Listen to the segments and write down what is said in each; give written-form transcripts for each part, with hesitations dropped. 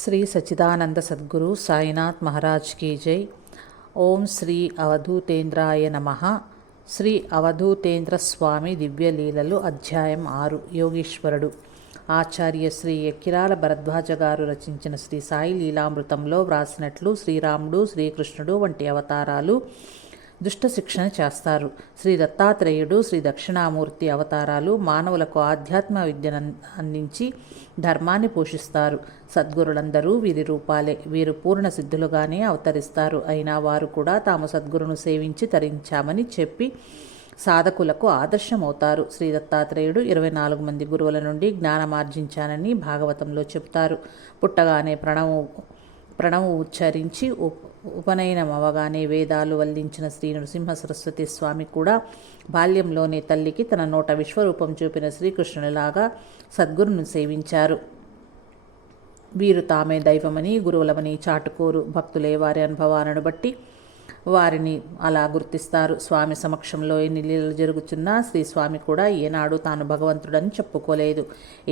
Shri Sachchidananda Sadhguru Sainath Maharaj key జై. ఓం శ్రీ అవధూతేంద్రాయ నమః. శ్రీ అవధూతేంద్ర స్వామి దివ్యలీలలు అధ్యాయం 6. యోగీశ్వరుడు. ఆచార్య శ్రీ ఎక్కిరాల భరద్వాజ గారు రచించిన శ్రీ సాయి లీలామృతంలో వ్రాసినట్లు శ్రీరాముడు, శ్రీకృష్ణుడు వంటి అవతారాలు దుష్ట శిక్షణ చేస్తారు. శ్రీ దత్తాత్రేయుడు, శ్రీ దక్షిణామూర్తి అవతారాలు మానవులకు ఆధ్యాత్మ విద్యను అందించి ధర్మాన్ని పోషిస్తారు. సద్గురులందరూ వీరి రూపాలే. వీరు పూర్ణ సిద్ధులుగానే అవతరిస్తారు. అయినా వారు కూడా తాము సద్గురును సేవించి తరించామని చెప్పి సాధకులకు ఆదర్శమవుతారు. శ్రీ దత్తాత్రేయుడు 24 మంది గురువుల నుండి జ్ఞానమార్జించానని భాగవతంలో చెప్తారు. పుట్టగానే ప్రణవం ఉచ్చరించి ఉపనయనం అవగానే వేదాలు వల్లించిన శ్రీ నృసింహ సరస్వతి స్వామి కూడా బాల్యంలోనే తల్లికి తన నోట విశ్వరూపం చూపిన శ్రీకృష్ణునిలాగా సద్గురును సేవించారు. వీరు తామే దైవమని, గురువులమని చాటుకోరు. భక్తులే వారి అనుభవాలను బట్టి వారిని అలా గుర్తిస్తారు. స్వామి సమక్షంలో ఎన్ని లీలలు జరుగుతున్నా శ్రీ స్వామి కూడా ఏనాడు తాను భగవంతుడని చెప్పుకోలేదు.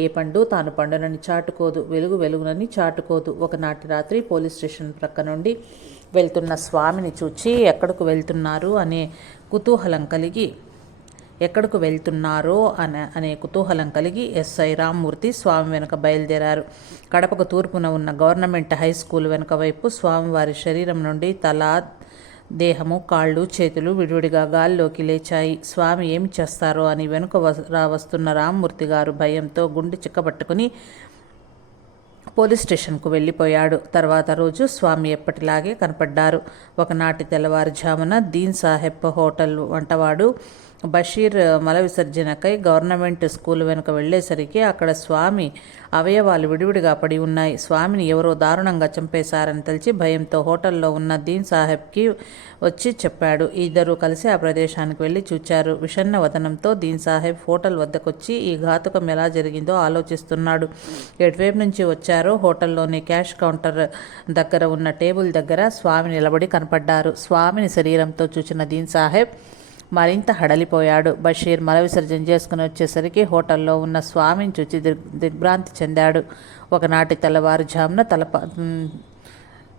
ఏ పండు తాను పండునని చాటుకోదు, వెలుగునని చాటుకోదు. ఒకనాటి రాత్రి పోలీస్ స్టేషన్ ప్రక్క నుండి వెళ్తున్న స్వామిని చూచి ఎక్కడకు వెళ్తున్నారో అనే కుతూహలం కలిగి ఎస్ఐ రామ్మూర్తి స్వామి వెనుక బయలుదేరారు. కడపకు తూర్పున ఉన్న గవర్నమెంట్ హై స్కూల్ వెనుక వైపు స్వామివారి శరీరం నుండి తల, దేహము, కాళ్ళు, చేతులు విడివిడిగా గాల్లోకి లేచాయి. స్వామి ఏమి చేస్తారో అని వెనుక వస్తున్న రామ్మూర్తి గారు భయంతో గుండె చిక్కబట్టుకుని పోలీస్ స్టేషన్కు వెళ్ళిపోయాడు. తర్వాత రోజు స్వామి ఎప్పటిలాగే కనపడ్డారు. ఒకనాటి తెల్లవారుజామున దీన్ సాహెబ్ హోటల్ వంటవాడు బషీర్ మల విసర్జనకై గవర్నమెంట్ స్కూల్ వెనుక వెళ్ళేసరికి అక్కడ స్వామి అవయవాలు విడివిడిగా పడి ఉన్నాయి. స్వామిని ఎవరో దారుణంగా చంపేశారని తెలిసి భయంతో హోటల్లో ఉన్న దీన్ సాహెబ్కి వచ్చి చెప్పాడు. ఇద్దరూ కలిసి ఆ ప్రదేశానికి వెళ్ళి చూచారు. విషన్న వదనంతో దీన్ సాహెబ్ హోటల్ వద్దకొచ్చి ఈ ఘాతుకం ఎలా జరిగిందో ఆలోచిస్తున్నాడు. ఎటువైపు నుంచి వచ్చారో హోటల్లోని క్యాష్ కౌంటర్ దగ్గర ఉన్న టేబుల్ దగ్గర స్వామి నిలబడి కనపడ్డారు. స్వామిని శరీరంతో చూచిన దీన్ సాహెబ్ మరింత హడలిపోయాడు. బషీర్ మల విసర్జన చేసుకుని వచ్చేసరికి హోటల్లో ఉన్న స్వామిని చూచి దిగ్భ్రాంతి చెందాడు. ఒకనాటి తెల్లవారుజామున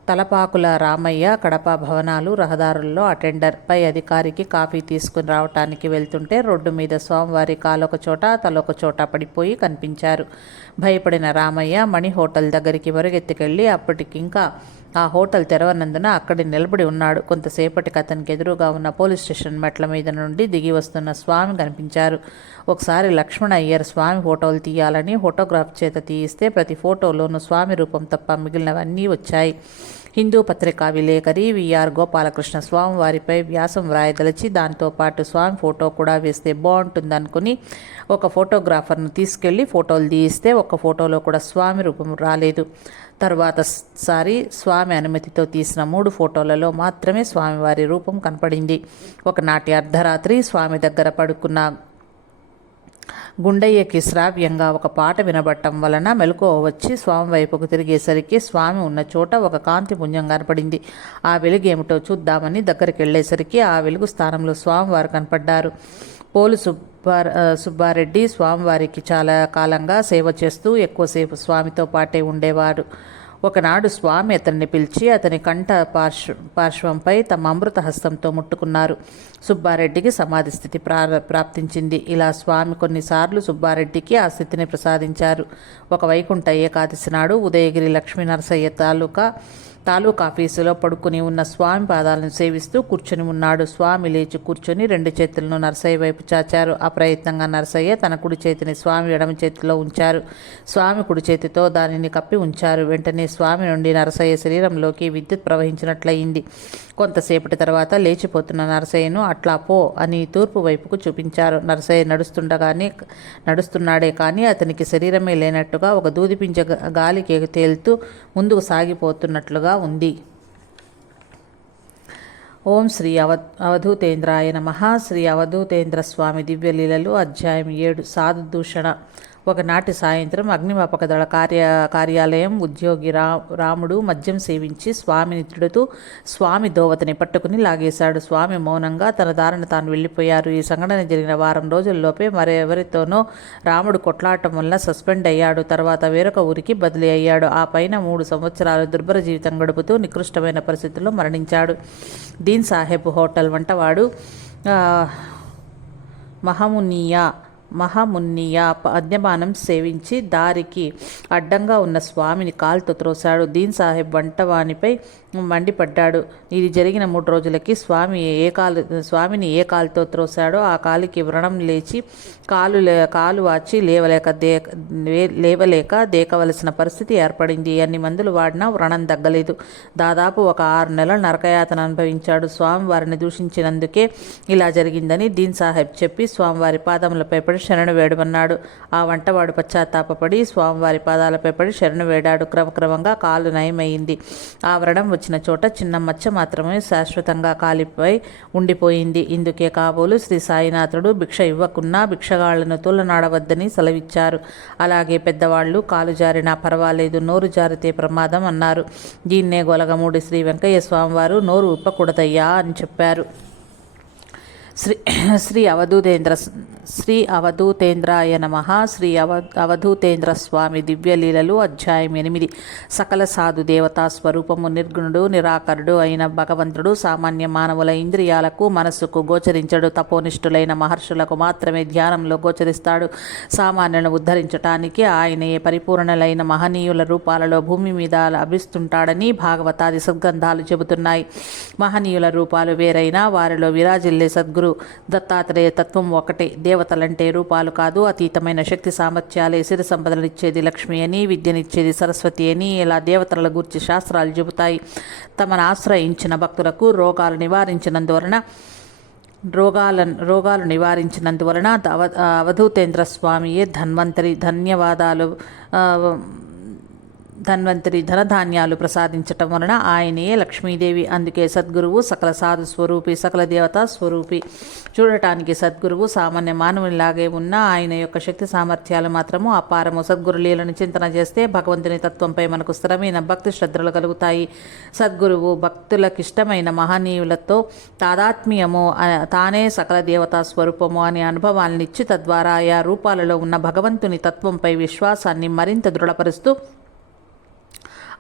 తలపాకుల రామయ్య కడప భవనాలు రహదారుల్లో అటెండర్ పై అధికారికి కాఫీ తీసుకుని రావటానికి వెళ్తుంటే రోడ్డు మీద స్వామివారి కాలొక చోట తలొక చోట పడిపోయి కనిపించారు. భయపడిన రామయ్య మణి హోటల్ దగ్గరికి మరుగెత్తుకెళ్ళి అప్పటికింకా ఆ హోటల్ తెరవనందున అక్కడి నిలబడి ఉన్నాడు. కొంతసేపటికి అతనికి ఎదురుగా ఉన్న పోలీస్ స్టేషన్ మెట్ల మీద నుండి దిగి వస్తున్న స్వామి కనిపించారు. ఒకసారి లక్ష్మణ అయ్యర్ స్వామి ఫోటోలు తీయాలని ఫోటోగ్రాఫ్ చేత తీయిస్తే ప్రతి ఫోటోలోనూ స్వామి రూపం తప్ప మిగిలినవన్నీ వచ్చాయి. హిందూ పత్రికా విలేకరి విఆర్ గోపాలకృష్ణ స్వామి వారిపై వ్యాసం వ్రాయదలిచి దాంతోపాటు స్వామి ఫోటో కూడా వేస్తే బాగుంటుందనుకుని ఒక ఫోటోగ్రాఫర్ను తీసుకెళ్లి ఫోటోలు తీయిస్తే ఒక్క ఫోటోలో కూడా స్వామి రూపం రాలేదు. తర్వాత సారి స్వామి అనుమతితో తీసిన 3 ఫోటోలలో మాత్రమే స్వామివారి రూపం కనపడింది. ఒకనాటి అర్ధరాత్రి స్వామి దగ్గర పడుకున్న గుండయ్యకి శ్రావ్యంగా ఒక పాట వినబడటం వలన మెలకువ వచ్చి స్వామి వైపుకు తిరిగేసరికి స్వామి ఉన్న చోట ఒక కాంతి పుంజం కనపడింది. ఆ వెలుగేమిటో చూద్దామని దగ్గరికి వెళ్ళేసరికి ఆ వెలుగు స్థానంలో స్వామివారు కనపడ్డారు. పోలు సుబ్బారెడ్డి స్వామివారికి చాలా కాలంగా సేవ చేస్తూ ఎక్కువసేపు స్వామితో పాటే ఉండేవాడు. ఒకనాడు స్వామి అతన్ని పిలిచి అతని కంఠ పార్శ్వంపై తమ అమృత హస్తంతో ముట్టుకున్నారు. సుబ్బారెడ్డికి సమాధి స్థితి ప్రాప్తించింది. ఇలా స్వామి కొన్నిసార్లు సుబ్బారెడ్డికి ఆ స్థితిని ప్రసాదించారు. ఒక వైకుంఠ ఏకాదశి నాడు ఉదయగిరి లక్ష్మీ నరసయ్య తాలూకా ఆఫీసులో పడుకుని ఉన్న స్వామి పాదాలను సేవిస్తూ కూర్చొని ఉన్నాడు. స్వామి లేచి కూర్చొని 2 చేతులను నరసయ్య వైపు చాచారు. అప్రయత్నంగా నరసయ్య తన కుడి చేతిని స్వామి ఎడమ చేతిలో ఉంచారు. స్వామి కుడి చేతితో దానిని కప్పి ఉంచారు. వెంటనే స్వామి నుండి నరసయ్య శరీరంలోకి విద్యుత్ ప్రవహించినట్లయింది. కొంతసేపటి తర్వాత లేచిపోతున్న నరసయ్యను అట్లా పో అని తూర్పు వైపుకు చూపించారు. నరసయ్య నడుస్తున్నాడే కానీ అతనికి శరీరమే లేనట్టుగా ఒక దూదిపించ గాలికి తేలుతూ ముందుకు సాగిపోతున్నట్లుగా ఉంది. ఓం శ్రీ అవధూతేంద్రాయ నమః. శ్రీ అవధూతేంద్ర స్వామి దివ్యలీలలు అధ్యాయం 7. సాధు దూషణ. ఒకనాటి సాయంత్రం అగ్నిమాపక దళ కార్యాలయం ఉద్యోగి రాముడు మద్యం సేవించి స్వామిని తిడుతూ స్వామి దోవతిని పట్టుకుని లాగేశాడు. స్వామి మౌనంగా తన దారిన తాను వెళ్ళిపోయారు. ఈ సంఘటన జరిగిన వారం రోజుల్లోపే మరెవరితోనో రాముడు కొట్లాడటం వల్ల సస్పెండ్ అయ్యాడు. తర్వాత వేరొక ఊరికి బదిలీ అయ్యాడు. ఆ పైన 3 సంవత్సరాలు దుర్భర జీవితం గడుపుతూ నికృష్టమైన పరిస్థితుల్లో మరణించాడు. దీన్ సాహెబ్ హోటల్ వంటవాడు మహమున్నియా మద్యపానం సేవించి దారికి అడ్డంగా ఉన్న స్వామిని కాలుతో త్రోశాడు. దీన్ సాహెబ్ వంటవానిపై మండిపడ్డాడు. ఇది జరిగిన 3 రోజులకి స్వామిని ఏ కాలుతో త్రోశాడో ఆ కాలికి వ్రణం లేచి కాలు వాచి లేవలేక దేకవలసిన పరిస్థితి ఏర్పడింది. అన్ని మందులు వాడినా వ్రణం తగ్గలేదు. దాదాపు ఒక 6 నెలల నరకయాతన అనుభవించాడు. స్వామివారిని దూషించినందుకే ఇలా జరిగిందని దీన్ సాహెబ్ చెప్పి స్వామివారి పాదములపై పడి శరణు వేడమన్నాడు. ఆ వంటవాడు పశ్చాత్తాపడి స్వామివారి పాదాలపై పడి శరణు వేడాడు. క్రమక్రమంగా కాలు నయమైంది. ఆ వ్రణం వచ్చిన చోట చిన్న మచ్చ మాత్రమే శాశ్వతంగా కాలిపై ఉండిపోయింది. ఇందుకే కాబోలు శ్రీ సాయినాథుడు భిక్ష ఇవ్వకున్నా భిక్షగాళ్లను తూలనాడవద్దని సెలవిచ్చారు. అలాగే పెద్దవాళ్లు కాలు జారినా పర్వాలేదు, నోరు జారితే ప్రమాదం అన్నారు. దీన్నే గొలగమూడి శ్రీ వెంకయ్య స్వామివారు నోరు ఉప్పకూడదయ్యా అని చెప్పారు. శ్రీ అవధూతేంద్రాయ నమః. శ్రీ అవధూతేంద్ర స్వామి దివ్యలీలలు అధ్యాయం 8. సకల సాధు దేవతా స్వరూపము నిర్గుణుడు నిరాకరుడు అయిన భగవంతుడు సామాన్య మానవుల ఇంద్రియాలకు మనస్సుకు గోచరించడు. తపోనిష్ఠులైన మహర్షులకు మాత్రమే ధ్యానంలో గోచరిస్తాడు. సామాన్యులను ఉద్ధరించటానికి ఆయనయే పరిపూర్ణులైన మహనీయుల రూపాలలో భూమి మీద లభిస్తుంటాడని భాగవతాది సద్గ్రంథాలు చెబుతున్నాయి. మహనీయుల రూపాలు వేరైనా వారిలో విరాజిల్లే సద్గురు దత్తాత్రేయ తత్వం ఒకటే. దేవతలంటే రూపాలు కాదు, అతీతమైన శక్తి సామర్థ్యాలే. సిరి సంపదలనిచ్చేది లక్ష్మి అని, విద్యనిచ్చేది సరస్వతి అని ఇలా దేవతల గూర్చి శాస్త్రాలు చెబుతాయి. తమను ఆశ్రయించిన భక్తులకు రోగాలు నివారించినందువలన అవధూతేంద్ర స్వామియే ధన్వంతరి ధనధాన్యాలు ప్రసాదించటం వలన ఆయనయే లక్ష్మీదేవి. అందుకే సద్గురువు సకల సాధు స్వరూపి, సకల దేవతా స్వరూపి. చూడటానికి సద్గురువు సామాన్య మానవునిలాగే ఉన్న ఆయన యొక్క శక్తి సామర్థ్యాలు మాత్రము అపారము. సద్గురు లీలను చింతన చేస్తే భగవంతుని తత్వంపై మనకు స్థిరమైన భక్తి శ్రద్ధలు కలుగుతాయి. సద్గురువు భక్తులకిష్టమైన మహనీయులతో తాదాత్మ్యము, తానే సకల దేవతా స్వరూపము అనే అనుభవాలనిచ్చి తద్వారా ఆయా రూపాలలో ఉన్న భగవంతుని తత్వంపై విశ్వాసాన్ని మరింత దృఢపరుస్తూ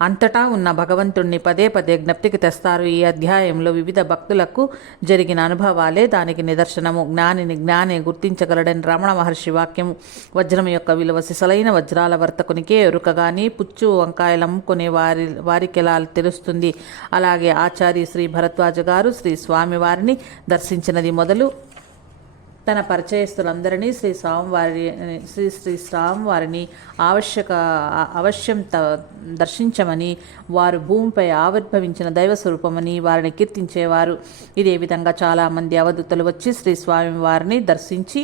అంతటా ఉన్న భగవంతుణ్ణి పదే పదే జ్ఞప్తికి తెస్తారు. ఈ అధ్యాయంలో వివిధ భక్తులకు జరిగిన అనుభవాలే దానికి నిదర్శనము. జ్ఞానిని జ్ఞానే గుర్తించగలడని రమణ మహర్షి వాక్యము. వజ్రం యొక్క విలువ సిసలైన వజ్రాల వర్తకునికే ఎరుకగాని పుచ్చు వంకాయలు అమ్ముకునే వారికెలా తెలుస్తుంది. అలాగే ఆచార్య శ్రీ భరద్వాజ గారు శ్రీ స్వామివారిని దర్శించినది మొదలు తన పరిచయస్తులందరినీ శ్రీ స్వామివారిని అవశ్యం దర్శించమని, వారు భూమిపై ఆవిర్భవించిన దైవస్వరూపమని వారిని కీర్తించేవారు. ఇదే విధంగా చాలామంది అవధూతలు వచ్చి శ్రీ స్వామివారిని దర్శించి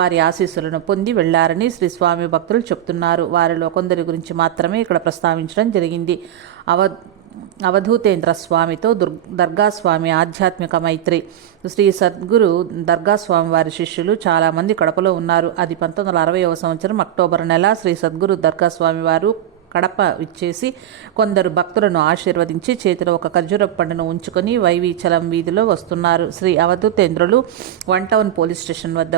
వారి ఆశీస్సులను పొంది వెళ్లారని శ్రీ స్వామి భక్తులు చెప్తున్నారు. వారిలో కొందరి గురించి మాత్రమే ఇక్కడ ప్రస్తావించడం జరిగింది. అవధూతేంద్ర స్వామితో దర్గాస్వామి ఆధ్యాత్మిక మైత్రి. శ్రీ సద్గురు దర్గాస్వామి వారి శిష్యులు చాలామంది కడపలో ఉన్నారు. అది 1960వ సంవత్సరం అక్టోబర్ నెల. శ్రీ సద్గురు దర్గాస్వామి వారు కడప ఇచ్చేసి కొందరు భక్తులను ఆశీర్వదించి చేతిలో ఒక ఖర్జూర పండును ఉంచుకొని వైవీచలం వీధిలో వస్తున్నారు. శ్రీ అవధూతేంద్రులు 1 టౌన్ పోలీస్ స్టేషన్ వద్ద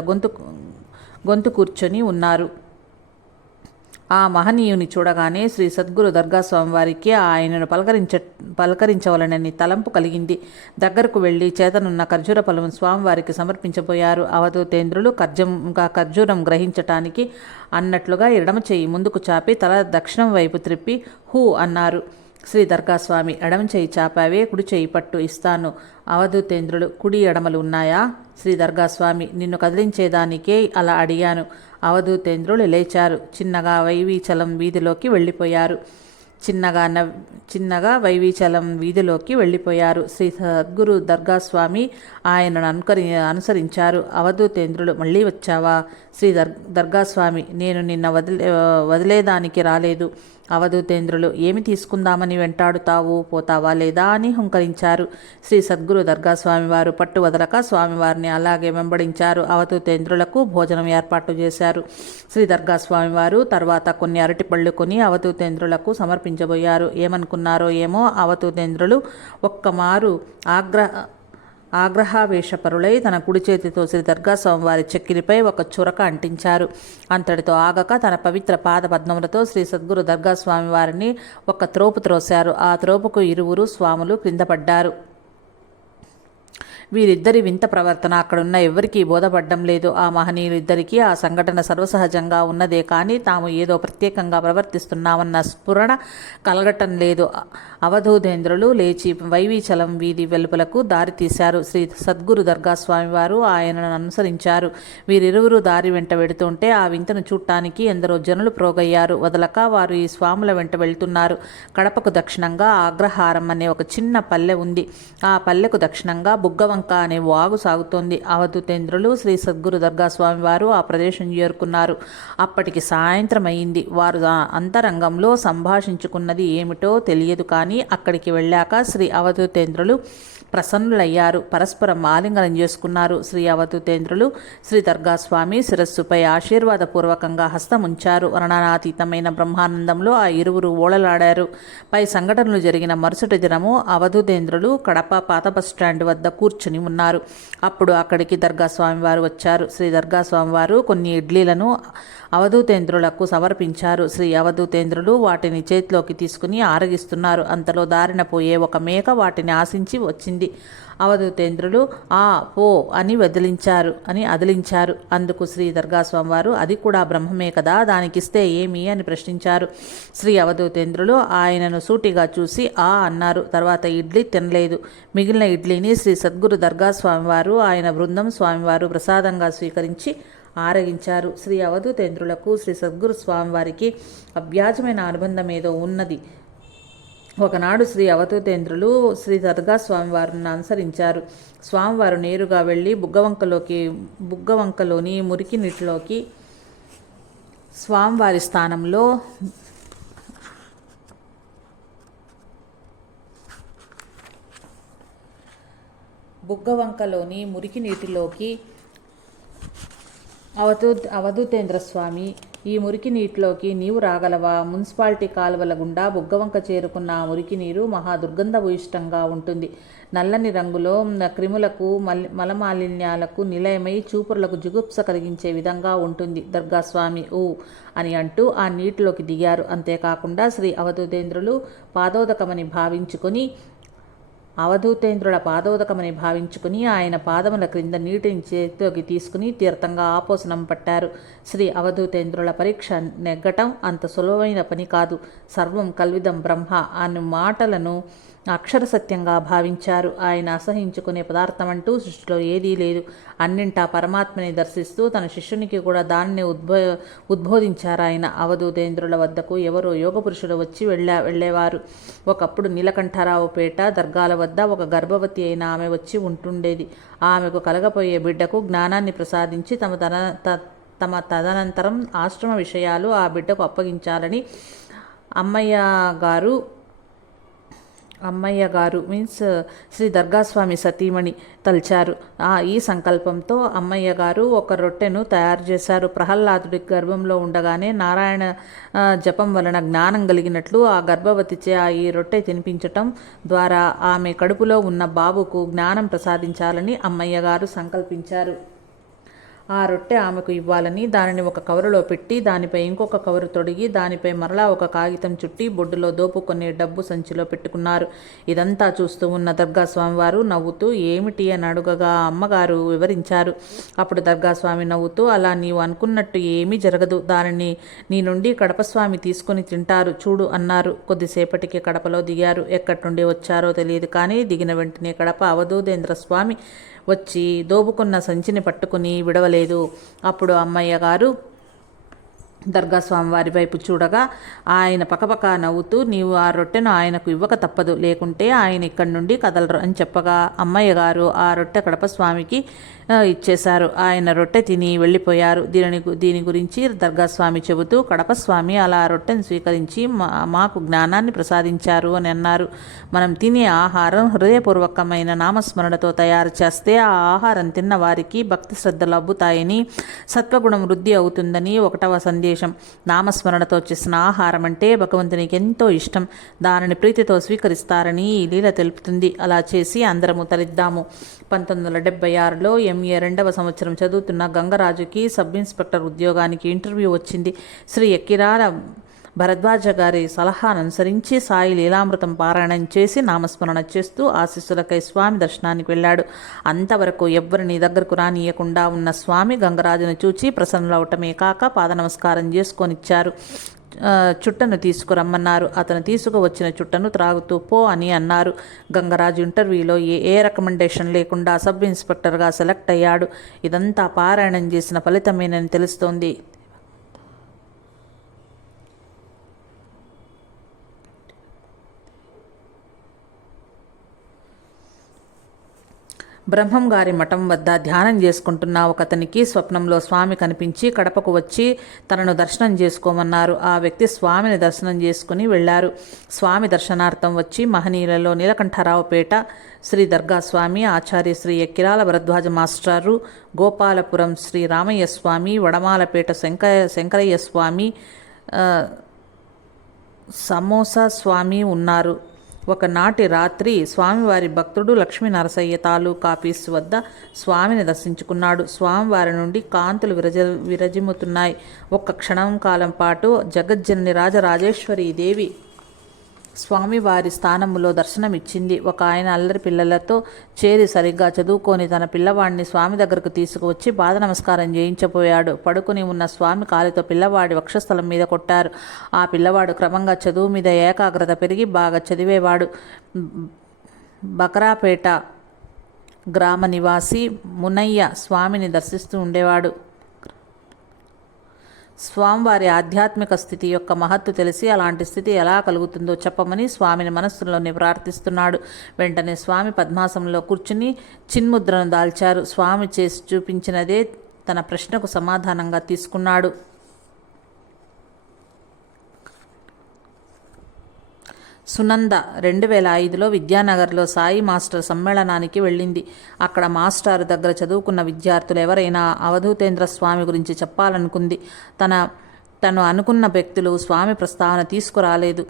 గొంతు కూర్చొని ఉన్నారు. ఆ మహనీయుని చూడగానే శ్రీ సద్గురు దర్గాస్వామి వారికి ఆయనను పలకరించవలనని తలంపు కలిగింది. దగ్గరకు వెళ్లి చేతనున్న ఖర్జూర ఫలము స్వామివారికి సమర్పించబోయారు. అవధూతేంద్రులు ఖర్జూరం గ్రహించటానికి అన్నట్లుగా ఎడమ చేయి ముందుకు చాపి తల దక్షిణం వైపు త్రిప్పి హూ అన్నారు. శ్రీ దర్గాస్వామి, ఎడమ చేయి చాపావే, కుడి చేయి పట్టు ఇస్తాను. అవధూతేంద్రులు, కుడి ఎడమలు ఉన్నాయా? శ్రీ దర్గాస్వామి, నిన్ను కదిలించేదానికే అలా అడిగాను. అవధూతేంద్రులు లేచారు. చిన్నగా వైవీచలం వీధిలోకి వెళ్ళిపోయారు. శ్రీ సద్గురు దర్గాస్వామి ఆయనను అనుసరించారు. అవధూతేంద్రులు, మళ్ళీ వచ్చావా? శ్రీ దర్గాస్వామి, నేను నిన్న వదిలేదానికి రాలేదు. అవధూతేంద్రులు, ఏమి తీసుకుందామని వెంటాడుతావు, పోతావా లేదా అని హుంకరించారు. శ్రీ సద్గురు దర్గా స్వామివారు పట్టు వదలక స్వామివారిని అలాగే వెంబడించారు. అవధూతేంద్రులకు భోజనం ఏర్పాటు చేశారు. శ్రీ దర్గా స్వామివారు తర్వాత కొన్ని అరటిపళ్ళు కొని అవధూతేంద్రులకు సమర్పించబోయారు. ఏమనుకున్నారో ఏమో, అవధూతేంద్రులు ఒక్కమారు ఆగ్రహావేశపరులై తన కుడి చేతితో శ్రీ దర్గా స్వామివారి చెక్కిలిపై ఒక చురక అంటించారు. అంతటితో ఆగక తన పవిత్ర పాద పద్మములతో శ్రీ సద్గురు దర్గా స్వామివారిని ఒక త్రోపు త్రోశారు. ఆ త్రోపుకు ఇరువురు స్వాములు క్రింద పడ్డారు. వీరిద్దరి వింత ప్రవర్తన అక్కడున్న ఎవ్వరికీ బోధపడ్డం లేదు. ఆ మహనీయులిద్దరికీ ఆ సంఘటన సర్వసహజంగా ఉన్నదే కానీ తాము ఏదో ప్రత్యేకంగా ప్రవర్తిస్తున్నామన్న స్ఫురణ కలగటం లేదు. అవధూతేంద్రులు లేచి వైవీచలం వీధి వెలుపలకు దారి తీశారు. శ్రీ సద్గురు దర్గా స్వామివారు ఆయనను అనుసరించారు. వీరిరువురు దారి వెంట వెడుతుంటే ఆ వింతను చూడటానికి ఎందరో జనులు ప్రోగయ్యారు. వదలక వారు ఈ స్వాముల వెంట వెళ్తున్నారు. కడపకు దక్షిణంగా అగ్రహారం అనే ఒక చిన్న పల్లె ఉంది. ఆ పల్లెకు దక్షిణంగా బుగ్గవంక అనే వాగు సాగుతోంది. అవధూతేంద్రులు శ్రీ సద్గురు దర్గా స్వామివారు ఆ ప్రదేశం చేరుకున్నారు. అప్పటికి సాయంత్రం అయింది. వారు అంతరంగంలో సంభాషించుకున్నది ఏమిటో తెలియదు కానీ అక్కడికి వెళ్ళాక శ్రీ అవధూతేంద్రులు ప్రసన్నులయ్యారు. పరస్పరం ఆలింగనం చేసుకున్నారు. శ్రీ అవధూతేంద్రులు శ్రీ దర్గా స్వామి శిరస్సుపై ఆశీర్వాదపూర్వకంగా హస్తముంచారు. వర్ణనాతీతమైన బ్రహ్మానందంలో ఆ ఇరువురు ఓళలాడారు. పై సంఘటనలు జరిగిన మరుసటి దినము అవధూతేంద్రులు కడప పాత బస్టాండ్ వద్ద కూర్చుని ఉన్నారు. అప్పుడు అక్కడికి దర్గా స్వామివారు వచ్చారు. శ్రీ దర్గా స్వామివారు కొన్ని ఇడ్లీలను అవధూతేంద్రులకు సమర్పించారు. శ్రీ అవధూతేంద్రులు వాటిని చేతిలోకి తీసుకుని ఆరగిస్తున్నారు. అంతలో దారిన పోయే ఒక మేక వాటిని ఆశించి వచ్చింది. అవధూతేంద్రులు ఆ పో అని అదిలించారు. అందుకు శ్రీ దర్గా స్వామివారు, అది కూడా బ్రహ్మమే కదా, దానికిస్తే ఏమి అని ప్రశ్నించారు. శ్రీ అవధూతేంద్రులు ఆయనను సూటిగా చూసి ఆ అన్నారు. తర్వాత ఇడ్లీ తినలేదు. మిగిలిన ఇడ్లీని శ్రీ సద్గురు దర్గా స్వామివారు ఆయన బృందం స్వామివారు ప్రసాదంగా స్వీకరించి ఆరగించారు. శ్రీ అవధూతేంద్రులకు శ్రీ సద్గురు స్వామివారికి అవ్యాజమైన అనుబంధం ఏదో ఉన్నది. ఒకనాడు శ్రీ అవధూతేంద్రులు శ్రీ దర్గా స్వామివారిని అనుసరించారు. స్వామివారు నేరుగా వెళ్ళి బుగ్గవంకలోని మురికి నీటిలోకి స్వామివారి స్థానంలో అవధూతేంద్ర స్వామి, ఈ మురికి నీటిలోకి నీవు రాగలవా? మున్సిపాలిటీ కాలువల గుండా బుగ్గవంక చేరుకున్న ఆ మురికి నీరు మహా దుర్గంధభూయిష్టంగా ఉంటుంది. నల్లని రంగులో క్రిములకు మలమాలిన్యాలకు నిలయమై చూపురులకు జుగుప్స కలిగించే విధంగా ఉంటుంది. దర్గాస్వామి ఊ అని అంటూ ఆ నీటిలోకి దిగారు. అంతేకాకుండా శ్రీ అవధూతేంద్రుల పాదోదకమని ఆయన పాదముల క్రింద నీటిని చేతిలోకి తీసుకుని తీర్థంగా ఆపోసనం పట్టారు. శ్రీ అవధూతేంద్రుల పరీక్ష నెగ్గటం అంత సులభమైన పని కాదు. సర్వం కల్విదం బ్రహ్మ అను మాటలను అక్షర సత్యంగా భావించారు. ఆయన అసహించుకునే పదార్థం అంటూ సృష్టిలో ఏదీ లేదు. అన్నింటా పరమాత్మని దర్శిస్తూ తన శిష్యునికి కూడా దానిని ఉద్బోధించారు ఆయన. అవధూతేంద్రుల వద్దకు ఎవరో యోగ పురుషులు వచ్చి వెళ్ళేవారు. ఒకప్పుడు నీలకంఠరావుపేట దర్గాల వద్ద ఒక గర్భవతి అయిన ఆమె వచ్చి ఉంటుండేది. ఆమెకు కలగపోయే బిడ్డకు జ్ఞానాన్ని ప్రసాదించి తదనంతరం ఆశ్రమ విషయాలు ఆ బిడ్డకు అప్పగించాలని అమ్మయ్య గారు మీన్స్ శ్రీ దర్గాస్వామి సతీమణి తలిచారు. ఈ సంకల్పంతో అమ్మయ్య గారు ఒక రొట్టెను తయారు చేశారు. ప్రహ్లాదుడి గర్భంలో ఉండగానే నారాయణ జపం వలన జ్ఞానం కలిగినట్లు ఆ గర్భవతిచే ఈ రొట్టె తినిపించటం ద్వారా ఆమె కడుపులో ఉన్న బాబుకు జ్ఞానం ప్రసాదించాలని అమ్మయ్య గారు సంకల్పించారు. ఆ రొట్టె ఆమెకు ఇవ్వాలని దానిని ఒక కవరులో పెట్టి దానిపై ఇంకొక కవరు తొడిగి దానిపై మరలా ఒక కాగితం చుట్టి బొడ్డులో దోపుకొని డబ్బు సంచిలో పెట్టుకున్నారు. ఇదంతా చూస్తూ ఉన్న దర్గా స్వామివారు నవ్వుతూ ఏమిటి అని అడుగగా అమ్మగారు వివరించారు. అప్పుడు దర్గా స్వామి నవ్వుతూ, అలా నీవు అనుకున్నట్టు ఏమీ జరగదు, దానిని నీ నుండి కడపస్వామి తీసుకుని తింటారు చూడు అన్నారు. కొద్దిసేపటికి కడపలో దిగారు. ఎక్కడి నుండి వచ్చారో తెలియదు కానీ దిగిన వెంటనే కడప అవధూతేంద్ర స్వామి వచ్చి దోబుకున్న సంచిని పట్టుకుని విడవలేదు. అప్పుడు అమ్మయ్య గారు దర్గా స్వామివారి వైపు చూడగా ఆయన పకపక నవ్వుతూ, నీవు ఆ రొట్టెను ఆయనకు ఇవ్వక తప్పదు, లేకుంటే ఆయన ఇక్కడి నుండి కదలరు అని చెప్పగా అమ్మయ్య గారు ఆ రొట్టె కడప స్వామికి ఇచ్చేశారు. ఆయన రొట్టె తిని వెళ్ళిపోయారు. దీని గురించి దర్గా స్వామి చెబుతూ, కడప స్వామి అలా రొట్టెను స్వీకరించి మాకు జ్ఞానాన్ని ప్రసాదించారు అని అన్నారు. మనం తినే ఆహారం హృదయపూర్వకమైన నామస్మరణతో తయారు చేస్తే ఆ ఆహారం తిన్న వారికి భక్తి శ్రద్ధలు అబ్బుతాయని, సత్వగుణం వృద్ధి అవుతుందని 1వ సందేశం. నామస్మరణతో చేసిన ఆహారం అంటే భగవంతునికి ఎంతో ఇష్టం, దానిని ప్రీతితో స్వీకరిస్తారని ఈ లీల తెలుపుతుంది. అలా చేసి అందరము తరిద్దాము. 1976లో MA 2వ సంవత్సరం చదువుతున్న గంగరాజుకి సబ్ ఇన్స్పెక్టర్ ఉద్యోగానికి ఇంటర్వ్యూ వచ్చింది. శ్రీ ఎక్కిరాల భరద్వాజ గారి సలహాను అనుసరించి సాయి లీలామృతం పారాయణం చేసి నామస్మరణ చేస్తూ ఆశీస్సులకై స్వామి దర్శనానికి వెళ్ళాడు. అంతవరకు ఎవ్వరిని దగ్గరకు రానియకుండా ఉన్న స్వామి గంగరాజును చూచి ప్రసన్నులవటమే కాక పాద నమస్కారం చేసుకొనిచ్చారు. చుట్టను తీసుకురమ్మన్నారు. అతను తీసుకువచ్చిన చుట్టను త్రాగుతూ పో అని అన్నారు. గంగరాజు ఇంటర్వ్యూలో ఏ రికమెండేషన్ లేకుండా సబ్ ఇన్స్పెక్టర్గా సెలెక్ట్ అయ్యాడు. ఇదంతా పారాయణం చేసిన ఫలితమేనని తెలుస్తోంది. బ్రహ్మం గారి మఠం వద్ద ధ్యానం చేసుకుంటున్న ఒకతనికి స్వప్నంలో స్వామి కనిపించి కడపకు వచ్చి తనను దర్శనం చేసుకోమన్నారు. ఆ వ్యక్తి స్వామిని దర్శనం చేసుకుని వెళ్లారు. స్వామి దర్శనార్థం వచ్చి మహనీయులలో నీలకంఠరావుపేట శ్రీ దర్గా స్వామి, ఆచార్య శ్రీ ఎక్కిరాల భరద్వాజ మాస్టారు, గోపాలపురం శ్రీ రామయ్య స్వామి, వడమాలపేట శంకరయ్య స్వామి, సమోసా స్వామి ఉన్నారు. ఒకనాటి రాత్రి స్వామివారి భక్తుడు లక్ష్మీ నరసయ్య తాలూకా ఆఫీస్ వద్ద స్వామిని దర్శించుకున్నాడు. స్వామివారి నుండి కాంతులు విరజిమ్ముతున్నాయి. ఒక్క క్షణం కాలం పాటు జగజ్జనని రాజరాజేశ్వరీ దేవి స్వామివారి స్థానములో దర్శనమిచ్చింది. ఒక ఆయన అల్లరి పిల్లలతో చేరి సరిగ్గా చదువుకొని తన పిల్లవాడిని స్వామి దగ్గరకు తీసుకువచ్చి పాద నమస్కారం చేయించబోయాడు. పడుకుని ఉన్న స్వామి కాలితో పిల్లవాడి వక్షస్థలం మీద కొట్టారు. ఆ పిల్లవాడు క్రమంగా చదువు మీద ఏకాగ్రత పెరిగి బాగా చదివేవాడు. బకరాపేట గ్రామ నివాసి మునయ్య స్వామిని దర్శిస్తూ ఉండేవాడు. స్వామివారి ఆధ్యాత్మిక స్థితి యొక్క మహత్తు తెలిసి అలాంటి స్థితి ఎలా కలుగుతుందో చెప్పమని స్వామిని మనస్సులోనే ప్రార్థిస్తున్నాడు. వెంటనే స్వామి పద్మాసనంలో కూర్చుని చిన్ముద్రను దాల్చారు. స్వామి చేసి చూపించినదే తన ప్రశ్నకు సమాధానంగా తీసుకున్నాడు. సునంద 2005లో విద్యానగర్లో సాయి మాస్టర్ సమ్మేళనానికి వెళ్ళింది. అక్కడ మాస్టారు దగ్గర చదువుకున్న విద్యార్థులు ఎవరైనా అవధూతేంద్ర స్వామి గురించి చెప్పాలనుకుంది. తను అనుకున్న వ్యక్తులు స్వామి ప్రస్తావన తీసుకురాలేదు.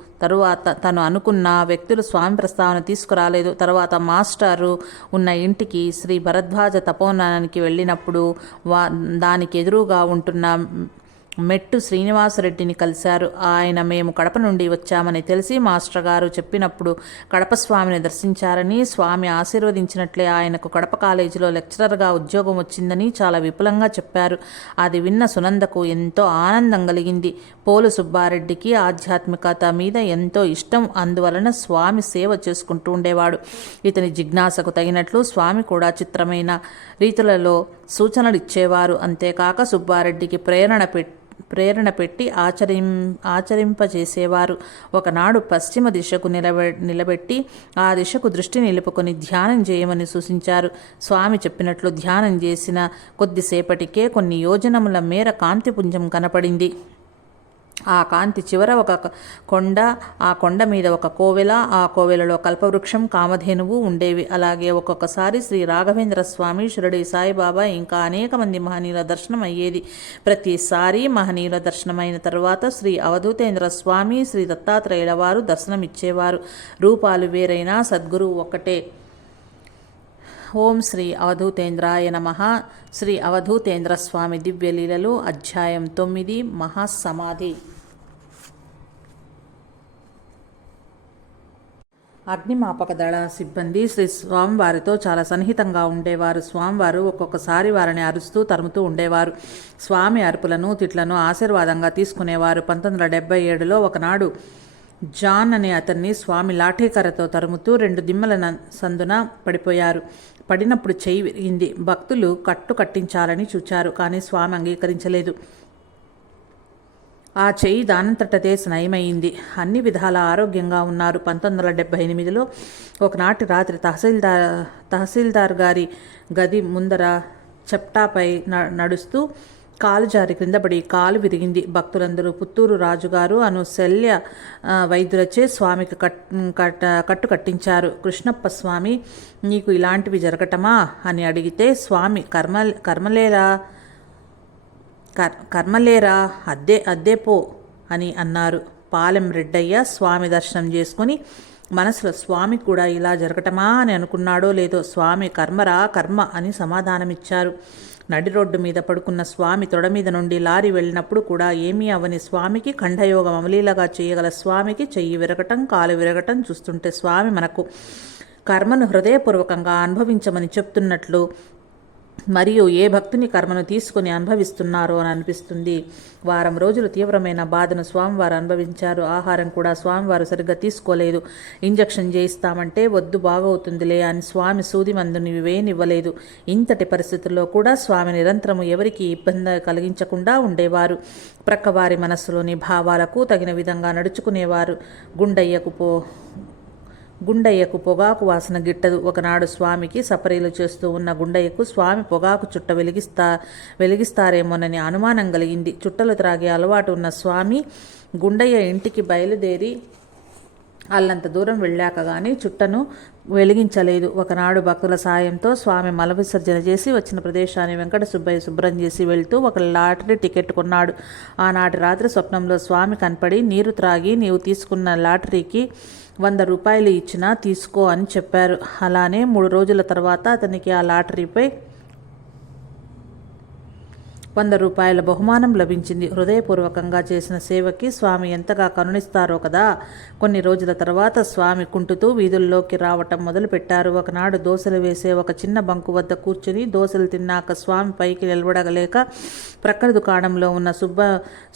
తరువాత మాస్టారు ఉన్న ఇంటికి శ్రీ భరద్వాజ తపోవనానికి వెళ్ళినప్పుడు దానికి ఎదురుగా ఉంటున్న మెట్టు శ్రీనివాసరెడ్డిని కలిశారు. ఆయన మేము కడప నుండి వచ్చామని తెలిసి మాస్టర్ గారు చెప్పినప్పుడు కడప స్వామిని దర్శించారని, స్వామి ఆశీర్వదించినట్లే ఆయనకు కడప కాలేజీలో లెక్చరర్గా ఉద్యోగం వచ్చిందని చాలా విపులంగా చెప్పారు. అది విన్న సునందకు ఎంతో ఆనందం కలిగింది. పోలు సుబ్బారెడ్డికి ఆధ్యాత్మికత మీద ఎంతో ఇష్టం. అందువలన స్వామి సేవ చేసుకుంటూ ఉండేవాడు. ఇతని జిజ్ఞాసకు తగినట్లు స్వామి కూడా చిత్రమైన రీతులలో సూచనలు ఇచ్చేవారు. అంతేకాక సుబ్బారెడ్డికి ప్రేరణ పెట్టి ఆచరింపజేసేవారు. ఒకనాడు పశ్చిమ దిశకు నిలబెట్టి ఆ దిశకు దృష్టి నిలుపుకొని ధ్యానం చేయమని సూచించారు. స్వామి చెప్పినట్లు ధ్యానం చేసిన కొద్దిసేపటికే కొన్ని యోజనముల మేర కాంతిపుంజం కనపడింది. ఆ కాంతి చివర ఒక కొండ, ఆ కొండ మీద ఒక కోవెల, ఆ కోవెలలో కల్పవృక్షం, కామధేనువు ఉండేవి. అలాగే ఒక్కొక్కసారి శ్రీ రాఘవేంద్ర స్వామి, షిరిడి సాయిబాబా, ఇంకా అనేక మంది మహనీయుల దర్శనం అయ్యేది. ప్రతిసారి మహనీయుల దర్శనమైన తర్వాత శ్రీ అవధూతేంద్ర స్వామి, శ్రీ దత్తాత్రేయుల వారు దర్శనమిచ్చేవారు. రూపాలు వేరైనా సద్గురువు ఒక్కటే. ఓం శ్రీ అవధూతేంద్రాయ నమః. శ్రీ అవధూతేంద్ర స్వామి దివ్యలీలలు అధ్యాయం 9 మహాసమాధి. అగ్నిమాపక దళ సిబ్బంది శ్రీ స్వామివారితో చాలా సన్నిహితంగా ఉండేవారు. స్వామివారు ఒక్కొక్కసారి వారిని అరుస్తూ తరుముతూ ఉండేవారు. స్వామి అరుపులను తిట్లను ఆశీర్వాదంగా తీసుకునేవారు. 1977లో ఒకనాడు జాన్ అనే అతన్ని స్వామి లాఠీకర్రతో తరుముతూ 2 దిమ్మల సందున పడిపోయారు. పడినప్పుడు చెయ్యి విరిగింది. భక్తులు కట్టించాలని చూచారు, కానీ స్వామి అంగీకరించలేదు. ఆ చెయ్యి దానంతటదే నయమైంది. అన్ని విధాల ఆరోగ్యంగా ఉన్నారు. 1978లో ఒకనాటి రాత్రి తహసీల్దార్ గారి గది ముందర చెప్టాపై నడుస్తూ కాలు జారి క్రిందపడి కాలు విరిగింది. భక్తులందరూ పుత్తూరు రాజుగారు అను శల్య వైద్యులచే స్వామికి కట్టు కట్టించారు. కృష్ణప్ప స్వామి, నీకు ఇలాంటివి జరగటమా అని అడిగితే, స్వామి కర్మలేరా అద్దే పో అని అన్నారు. పాలెం రెడ్డయ్య స్వామి దర్శనం చేసుకుని మనసులో స్వామి కూడా ఇలా జరగటమా అని అనుకున్నాడో లేదో, స్వామి కర్మ అని సమాధానమిచ్చారు. నడి రోడ్డు మీద పడుకున్న స్వామి తొడ మీద నుండి లారీ వెళ్ళినప్పుడు కూడా ఏమీ అవని స్వామికి, ఖండయోగం అవలీలగా చేయగల స్వామికి చెయ్యి విరగటం, కాలు విరగటం చూస్తుంటే స్వామి మనకు కర్మను హృదయపూర్వకంగా అనుభవించమని చెప్తున్నట్లు, మరియు ఏ భక్తుని కర్మను తీసుకుని అనుభవిస్తున్నారో అని అనిపిస్తుంది. వారం రోజులు తీవ్రమైన బాధను స్వామివారు అనుభవించారు. ఆహారం కూడా స్వామివారు సరిగ్గా తీసుకోలేదు. ఇంజెక్షన్ చేయిస్తామంటే వద్దు, బాగవుతుందిలే అని స్వామి సూది మందుని వేయనివ్వలేదు. ఇంతటి పరిస్థితుల్లో కూడా స్వామి నిరంతరము ఎవరికి ఇబ్బంది కలిగించకుండా ఉండేవారు. ప్రక్కవారి మనస్సులోని భావాలకు తగిన విధంగా నడుచుకునేవారు. గుండయ్యకు పొగాకు వాసన గిట్టదు. ఒకనాడు స్వామికి సపరీలు చేస్తూ ఉన్న గుండయ్యకు స్వామి పొగాకు చుట్ట వెలిగిస్తారేమోనని అనుమానం కలిగింది. చుట్టలు త్రాగే అలవాటు ఉన్న స్వామి గుండయ్య ఇంటికి బయలుదేరి అల్లంత దూరం వెళ్ళాక కానీ చుట్టను వెలిగించలేదు. ఒకనాడు భక్తుల సాయంతో స్వామి మల విసర్జన చేసి వచ్చిన ప్రదేశాన్ని వెంకట సుబ్బయ్య శుభ్రం చేసి వెళ్తూ ఒక లాటరీ టికెట్ కొన్నాడు. ఆనాటి రాత్రి స్వప్నంలో స్వామి కనపడి, నీరు త్రాగి నీవు తీసుకున్న లాటరీకి 100 రూపాయలు ఇచ్చినా తీసుకో అని చెప్పారు. అలానే 3 రోజుల తర్వాత అతనికి ఆ లాటరీపై 100 రూపాయల బహుమానం లభించింది. హృదయపూర్వకంగా చేసిన సేవకి స్వామి ఎంతగా కరుణిస్తారో కదా. కొన్ని రోజుల తర్వాత స్వామి కుంటుతూ వీధుల్లోకి రావటం మొదలుపెట్టారు. ఒకనాడు దోశలు వేసే ఒక చిన్న బంకు వద్ద కూర్చుని దోశలు తిన్నాక స్వామి పైకి నిలబడగలేక ప్రక్కన దుకాణంలో ఉన్న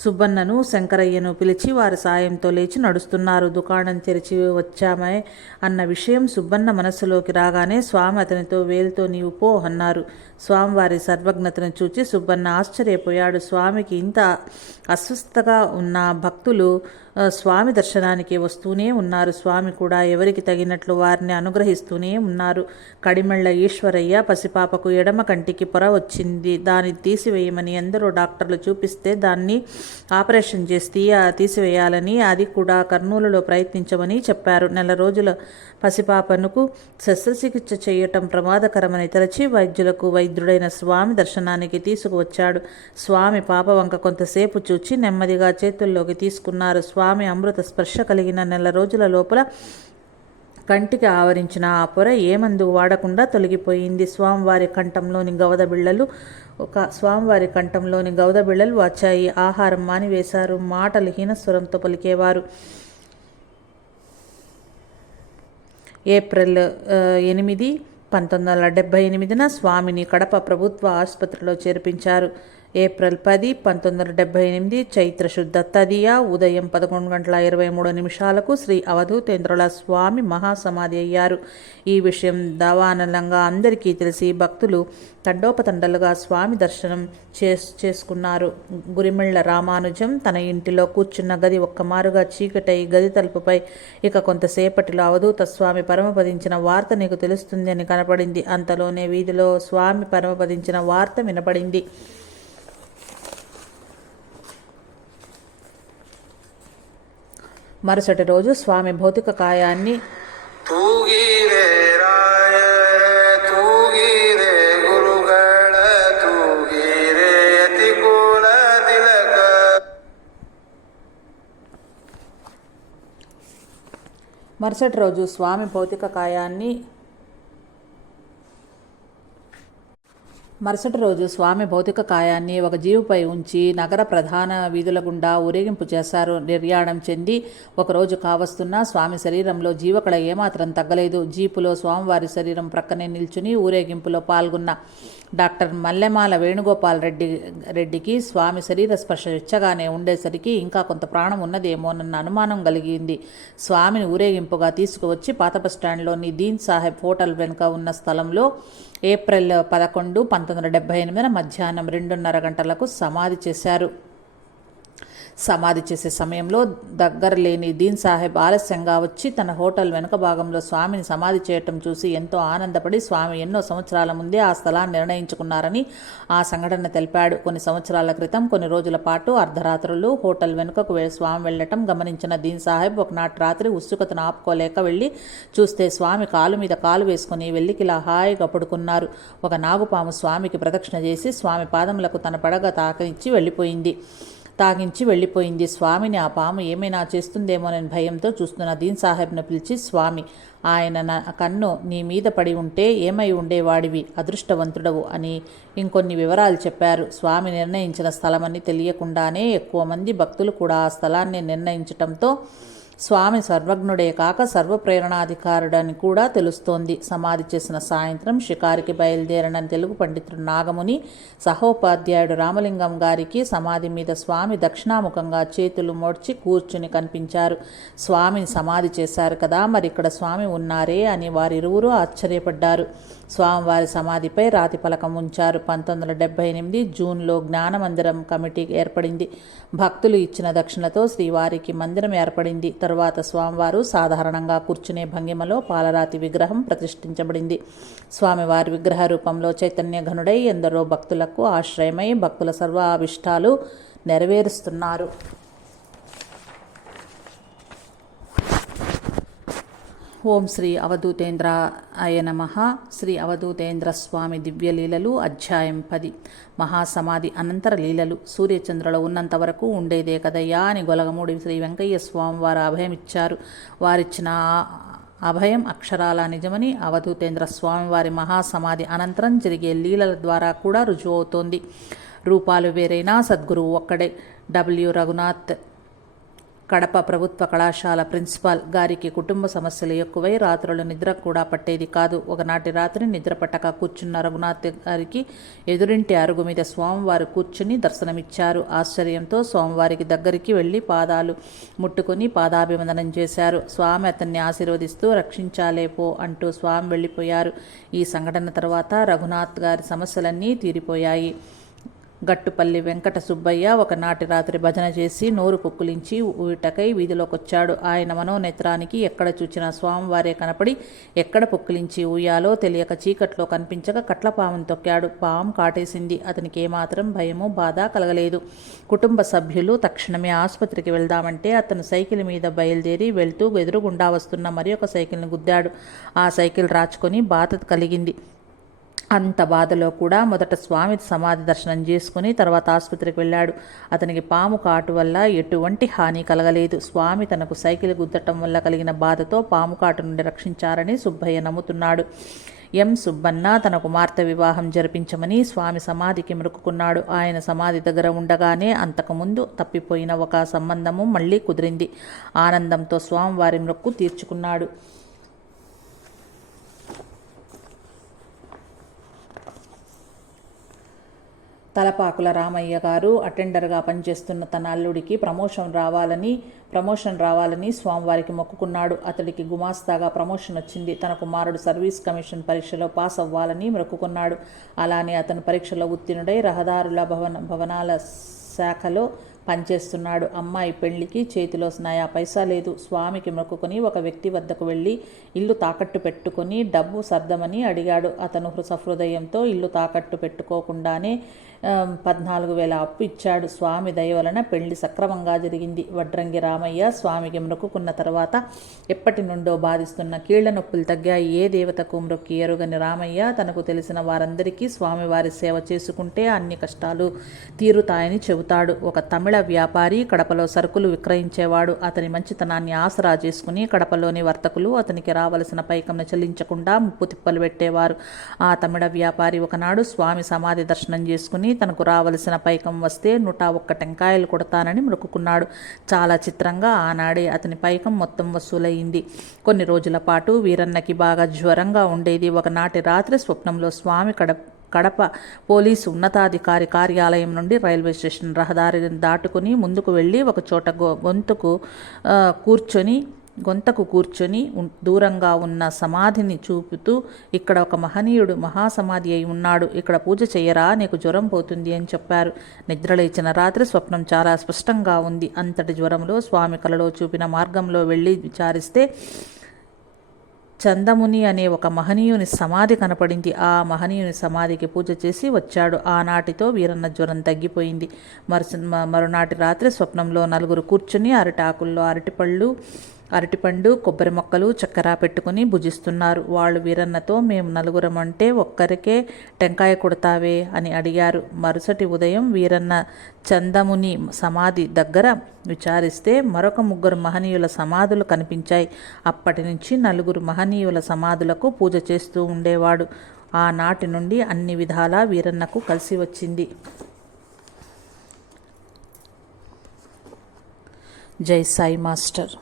సుబ్బన్నను, శంకరయ్యను పిలిచి వారి సాయంతో లేచి నడుస్తున్నారు. దుకాణం తెరిచి వచ్చామే అన్న విషయం సుబ్బన్న మనస్సులోకి రాగానే స్వామి అతనితో వేలుతో నీవు పో అన్నారు. స్వామివారి సర్వజ్ఞతను చూచి సుబ్బన్న ఆశ్చర్యపోయాడు. స్వామికి ఇంత అస్వస్థగా ఉన్న భక్తులు స్వామి దర్శనానికి వస్తూనే ఉన్నారు. స్వామి కూడా ఎవరికి తగినట్లు వారిని అనుగ్రహిస్తూనే ఉన్నారు. కడిమెళ్ల ఈశ్వరయ్య పసిపాపకు ఎడమ కంటికి పొర వచ్చింది. దాన్ని తీసివేయమని ఎందరో డాక్టర్లు చూపిస్తే దాన్ని ఆపరేషన్ చేసి తీసివేయాలని, అది కూడా కర్నూలులో ప్రయత్నించమని చెప్పారు. నెల రోజుల పసిపాపనుకు శస్త్రచికిత్స చేయటం ప్రమాదకరమని తలచి వైద్యుడైన స్వామి దర్శనానికి తీసుకువచ్చాడు. స్వామి పాప వంక కొంతసేపు చూచి నెమ్మదిగా చేతుల్లోకి తీసుకున్నారు. స్వామి అమృత స్పర్శ కలిగిన నెల రోజుల లోపల కంటికి ఆవరించిన ఆ పొర ఏ మందు వాడకుండా తొలగిపోయింది. స్వామివారి కంఠంలోని గౌద బిళ్ళలు వచ్చాయి. ఆహారం మానివేశారు. మాటలు హీనస్వరంతో పలికేవారు. ఏప్రిల్ 8, 1978 స్వామిని కడప ప్రభుత్వ ఆసుపత్రిలో చేర్పించారు. ఏప్రిల్ 10, 1978 చైత్ర శుద్ధ తదియ ఉదయం 11:23 శ్రీ అవధూతేంద్రుల స్వామి మహాసమాధి అయ్యారు. ఈ విషయం దావానలంగా అందరికీ తెలిసి భక్తులు తండోపతండలుగా స్వామి దర్శనం చేసుకున్నారు. గురిమెళ్ల రామానుజం తన ఇంటిలో కూర్చున్న గది ఒక్కమారుగా చీకటై గది తలుపుపై ఇక కొంతసేపటిలో అవధూత స్వామి పరమపదించిన వార్త నీకు తెలుస్తుంది అని కనపడింది. అంతలోనే వీధిలో స్వామి పరమపదించిన వార్త వినపడింది. మరుసటి రోజు స్వామి భౌతిక కాయాన్ని మరుసటి రోజు స్వామి భౌతిక కాయాన్ని ఒక జీవుపై ఉంచి నగర ప్రధాన వీధుల గుండా ఊరేగింపు చేశారు. నిర్యాణం చెంది ఒకరోజు కావస్తున్నా స్వామి శరీరంలో జీవకళ ఏమాత్రం తగ్గలేదు. జీపులో స్వామివారి శరీరం ప్రక్కనే నిల్చుని ఊరేగింపులో పాల్గొన్న డాక్టర్ మల్లెమాల వేణుగోపాల్ రెడ్డికి స్వామి శరీర స్పర్శ వెచ్చగానే ఉండేసరికి ఇంకా కొంత ప్రాణం ఉన్నదేమోనన్న అనుమానం కలిగింది. స్వామిని ఊరేగింపుగా తీసుకువచ్చి పాత బస్టాండ్లోని దీన్ సాహెబ్ హోటల్ వెనుక ఉన్న స్థలంలో ఏప్రిల్ 11, 1978 మధ్యాహ్నం 2:30 గంటలకు సమాధి చేశారు. సమాధి చేసే సమయంలో దగ్గర లేని దీన్ సాహెబ్ ఆలస్యంగా వచ్చి తన హోటల్ వెనుక భాగంలో స్వామిని సమాధి చేయటం చూసి ఎంతో ఆనందపడి స్వామి ఎన్నో సంవత్సరాల ముందే ఆ స్థలాన్ని నిర్ణయించుకున్నారని ఆ సంఘటన తెలిపాడు. కొన్ని సంవత్సరాల క్రితం కొన్ని రోజుల పాటు అర్ధరాత్రులు హోటల్ వెనుకకు స్వామి వెళ్లటం గమనించిన దీన్ సాహెబ్ ఒకనాటి రాత్రి ఉత్సుకతను ఆపుకోలేక వెళ్ళి చూస్తే స్వామి కాలు మీద కాలు వేసుకుని వెల్లికిలా హాయిగా పడుకున్నారు. ఒక నాగుపాము స్వామికి ప్రదక్షిణ చేసి స్వామి పాదములకు తన పడగ తాగించి వెళ్ళిపోయింది. స్వామిని ఆ పాము ఏమైనా చేస్తుందేమోనని భయంతో చూస్తున్న దీన్ సాహెబ్ను పిలిచి, స్వామి, ఆయన కన్ను నీ మీద పడి ఉంటే ఏమై ఉండేవాడివి, అదృష్టవంతుడవు అని ఇంకొన్ని వివరాలు చెప్పారు. స్వామి నిర్ణయించిన స్థలమని తెలియకుండానే ఎక్కువ మంది భక్తులు కూడా ఆ స్థలాన్ని నిర్ణయించటంతో స్వామి సర్వజ్ఞుడే కాక సర్వప్రేరణాధికారుడని కూడా తెలుస్తోంది. సమాధి చేసిన సాయంత్రం షికారికి బయలుదేరిన తెలుగు పండితుడు నాగముని సహోపాధ్యాయుడు రామలింగం గారికి సమాధి మీద స్వామి దక్షిణాముఖంగా చేతులు మోడ్చి కూర్చుని కనిపించారు. స్వామిని సమాధి చేశారు కదా, మరి ఇక్కడ స్వామి ఉన్నారే అని వారిరువురు ఆశ్చర్యపడ్డారు. స్వామివారి సమాధిపై రాతి పలకం ఉంచారు. 1978 జూన్లో జ్ఞానమందిరం కమిటీ ఏర్పడింది. భక్తులు ఇచ్చిన దక్షిణతో శ్రీవారికి మందిరం ఏర్పడింది. తరువాత స్వామివారు సాధారణంగా కూర్చునే భంగిమలో పాలరాతి విగ్రహం ప్రతిష్ఠించబడింది. స్వామివారి విగ్రహ రూపంలో చైతన్య ఘనుడై ఎందరో భక్తులకు ఆశ్రయమై భక్తుల సర్వాభిష్టాలు నెరవేరుస్తున్నారు. ఓం శ్రీ అవధూతేంద్రాయ నమః. శ్రీ అవధూతేంద్ర స్వామి దివ్యలీలలు అధ్యాయం 10. మహాసమాధి అనంతర లీలలు. సూర్యచంద్రులు ఉన్నంత వరకు ఉండేదే కదయ్యా అని గొలగమూడి శ్రీ వెంకయ్య స్వామి వారు అభయమిచ్చారు. వారిచ్చిన అభయం అక్షరాల నిజమని అవధూతేంద్ర స్వామి వారి మహాసమాధి అనంతరం జరిగే లీలల ద్వారా కూడా రుజువు అవుతోంది. రూపాలు వేరైనా సద్గురువు ఒక్కడే. డబ్ల్యూ రఘునాథ్, కడప ప్రభుత్వ కళాశాల ప్రిన్సిపాల్ గారికి కుటుంబ సమస్యలు ఎక్కువై రాత్రులు నిద్ర కూడా పట్టేది కాదు. ఒకనాటి రాత్రి నిద్ర పట్టక కూర్చున్న రఘునాథ్ గారికి ఎదురింటి అరుగు మీద స్వామివారు కూర్చుని దర్శనమిచ్చారు. ఆశ్చర్యంతో స్వామివారికి దగ్గరికి వెళ్ళి పాదాలు ముట్టుకుని పాదాభివందనం చేశారు. స్వామి అతన్ని ఆశీర్వదిస్తూ రక్షించాలేపో అంటూ స్వామి వెళ్ళిపోయారు. ఈ సంఘటన తర్వాత రఘునాథ్ గారి సమస్యలన్నీ తీరిపోయాయి. గట్టుపల్లి వెంకట సుబ్బయ్య ఒకనాటి రాత్రి భజన చేసి నోరు పుక్కులించి ఊటకై వీధిలోకొచ్చాడు. ఆయన మనోనేత్రానికి ఎక్కడ చూచిన స్వామివారే కనపడి ఎక్కడ పుక్కులించి ఊయాలో తెలియక చీకట్లో కనిపించక కట్లపామును తొక్కాడు. పాము కాటేసింది. అతనికి ఏమాత్రం భయము బాధ కలగలేదు. కుటుంబ సభ్యులు తక్షణమే ఆసుపత్రికి వెళ్దామంటే అతను సైకిల్ మీద బయలుదేరి వెళ్తూ ఎదురుగుండా వస్తున్న మరి ఒక సైకిల్ని గుద్దాడు. ఆ సైకిల్ రాచుకొని బాధ కలిగింది. అంత బాధలో కూడా మొదట స్వామి సమాధి దర్శనం చేసుకుని తర్వాత ఆసుపత్రికి వెళ్ళాడు. అతనికి పాము కాటు వల్ల ఎటువంటి హాని కలగలేదు. స్వామి తనకు సైకిల్ గుద్దటం వల్ల కలిగిన బాధతో పాము కాటు నుండి రక్షించారని సుబ్బయ్య నమ్ముతున్నాడు. ఎం సుబ్బన్న తన కుమార్తె వివాహం జరిపించమని స్వామి సమాధికి మొక్కుకున్నాడు. ఆయన సమాధి దగ్గర ఉండగానే అంతకుముందు తప్పిపోయిన ఒక సంబంధము మళ్ళీ కుదిరింది. ఆనందంతో స్వామివారి మొక్కు తీర్చుకున్నాడు. తలపాకుల రామయ్య గారు అటెండర్గా పనిచేస్తున్న తన అల్లుడికి ప్రమోషన్ రావాలని స్వామివారికి మొక్కుకున్నాడు. అతడికి గుమాస్తాగా ప్రమోషన్ వచ్చింది. తన కుమారుడు సర్వీస్ కమిషన్ పరీక్షలో పాస్ అవ్వాలని మొక్కుకున్నాడు. అలానే అతను పరీక్షలో ఉత్తీర్ణుడై రహదారుల భవనాల శాఖలో పనిచేస్తున్నాడు. అమ్మాయి పెళ్లికి చేతిలో నయా పైసా లేదు. స్వామికి మొక్కుకొని ఒక వ్యక్తి వద్దకు వెళ్ళి ఇల్లు తాకట్టు పెట్టుకొని డబ్బు సర్దమని అడిగాడు. అతను సహృదయంతో ఇల్లు తాకట్టు పెట్టుకోకుండానే 14,000 అప్పు ఇచ్చాడు. స్వామి దయ వలన పెళ్లి సక్రమంగా జరిగింది. వడ్రంగి రామయ్య స్వామికి మొక్కుకున్న తర్వాత ఎప్పటి నుండో బాధిస్తున్న కీళ్ల నొప్పులు తగ్గాయి. ఏ దేవతకు మొక్కి ఎరుగని రామయ్య తనకు తెలిసిన వారందరికీ స్వామివారి సేవ చేసుకుంటే అన్ని కష్టాలు తీరుతాయని చెబుతాడు. ఒక తమిళ వ్యాపారి కడపలో సరుకులు విక్రయించేవాడు. అతని మంచితనాన్ని ఆసరా చేసుకుని కడపలోని వర్తకులు అతనికి రావలసిన పైకంను చెల్లించకుండా ముప్పు తిప్పలు పెట్టేవారు. ఆ తమిళ వ్యాపారి ఒకనాడు స్వామి సమాధి దర్శనం చేసుకుని తనకు రావలసిన పైకం వస్తే 101 టెంకాయలు కొడతానని మొక్కుకున్నాడు. చాలా చిత్రంగా ఆనాడే అతని పైకం మొత్తం వసూలయ్యింది. కొన్ని రోజుల పాటు వీరన్నకి బాగా జ్వరంగా ఉండేది. ఒకనాటి రాత్రి స్వప్నంలో స్వామి కడప పోలీసు ఉన్నతాధికారి కార్యాలయం నుండి రైల్వే స్టేషన్ రహదారిని దాటుకుని ముందుకు వెళ్ళి ఒక చోట గొంతుకు కూర్చొని గొంతకు కూర్చొని దూరంగా ఉన్న సమాధిని చూపుతూ, ఇక్కడ ఒక మహనీయుడు మహాసమాధి అయి ఉన్నాడు, ఇక్కడ పూజ చేయరా, నీకు జ్వరం పోతుంది అని చెప్పారు. నిద్రలేచిన రాత్రి స్వప్నం చాలా స్పష్టంగా ఉంది. అంతటి జ్వరంలో స్వామి కలలో చూపిన మార్గంలో వెళ్ళి విచారిస్తే చందముని అనే ఒక మహనీయుని సమాధి కనపడింది. ఆ మహనీయుని సమాధికి పూజ చేసి వచ్చాడు. ఆనాటితో వీరన్న జ్వరం తగ్గిపోయింది. మరునాటి రాత్రి స్వప్నంలో నలుగురు కూర్చుని అరటాకుల్లో అరటిపండు, కొబ్బరి మొక్కలు, చక్కెర పెట్టుకుని భుజిస్తున్నారు. వాళ్ళు వీరన్నతో, మేము నలుగురం అంటే ఒక్కరికే టెంకాయ కొడతావే అని అడిగారు. మరుసటి ఉదయం వీరన్న చందముని సమాధి దగ్గర విచారిస్తే మరొక 3 మహనీయుల సమాధులు కనిపించాయి. అప్పటి నుంచి 4 మహనీయుల సమాధులకు పూజ చేస్తూ ఉండేవాడు. ఆనాటి నుండి అన్ని విధాలా వీరన్నకు కలిసి వచ్చింది. జై సాయి మాస్టర్.